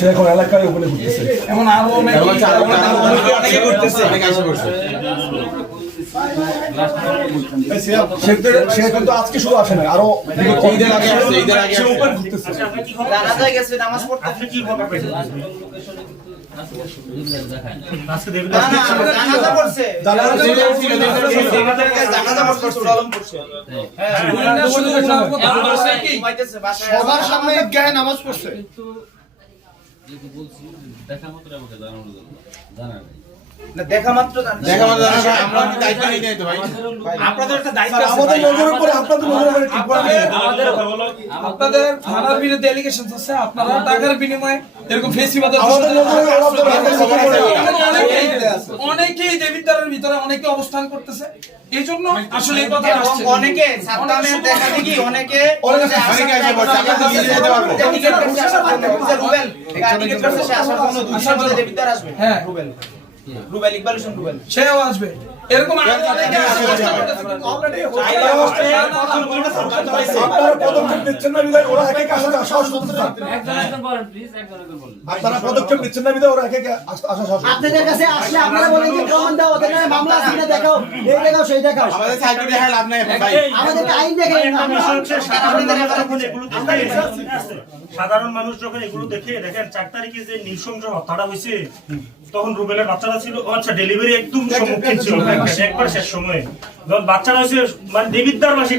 সে এখন এলাকায় ওপেনে ঘুরতেছে। এমন আরো অনেকে করতেছে, অনেকে এসে করছে। সে কিন্তু আজকে শুধু আসে না, আরো ঈদের আগে আসছে, ঈদের আগে সে আসছে। ওপেন ঘুরতেছে। জানাজায় গেছে নামাজ পড়তে। আপনি কি খবর পেয়েছেন? আজকে দেবী না, জানাজা পড়ছে। জানাজা পড়ছে, আলম পড়ছে। ঘুমাইতেছে বাসায়। সবার সামনে ঈদগাহে নামাজ পড়ছে। না, দেখা মাত্র জানি। দেখা মাত্র জানা ভাই, আমরা কি দায়িত্ব নিই নাই তো ভাই? আপনাদের একটা দায়িত্ব আছে আমাদের ভাই। নজরের উপরে আপনাদের নজরে ঠিক করে আপনাদের থানার বিরুদ্ধে অ্যালিগেশন আছে, আপনারা টাকার বিনিময়ে এরকম ফেসিবাদের আমাদের নজরে অনেকেই দেবিদ্বারের ভিতরে অনেকে অবস্থান করতেছে। এই জন্য আসলে এই কথা এবং আসছে। অনেকে সাদ্দামের দেখা দেখি অনেকে অনেকে এসে পড়ছে, আমরা তো নিজে যেতে পারবো। টিকিট করছে আসার জন্য। যে রুবেল টিকিট করছে সে আসার জন্য 2 দিনের মধ্যে দেবিদ্বার আসবে। হ্যাঁ। রুবেল ইকবাল হোসেন রুবেল। সেও আসবে। এরকম আরো অনেকে আসবে। আপনারা পদক্ষেপ নিচ্ছেন না বিধায় ওরা একে আসা সাহস করতেছে। আপনারা পদক্ষেপ নিচ্ছেন না বিধায় ওরা একে আসা সাহস করতেছে। আপনাদের কাছে আসলে আপনারা বলেন যে প্রমাণ দাও, ওদের নামে মামলা আছে কিনা দেখাও, এই দেখাও সেই দেখাও। আমাদের সাইকেল দেখা লাভ নাই এখন ভাই। আমাদেরকে আইন দেখাই না। সাধারণ মানুষ যখন এগুলো দেখে দেখেন 4 তারিখে যে নৃশংস হত্যাটা হয়েছে তখন রুবেলের বাচ্চারা ছিল, আচ্ছা ডেলিভারি একদম সম্মুখীন ছিল একবার শেষ সময়ে যখন বাচ্চারা হয়েছে মানে দেবিদ্বার মাসে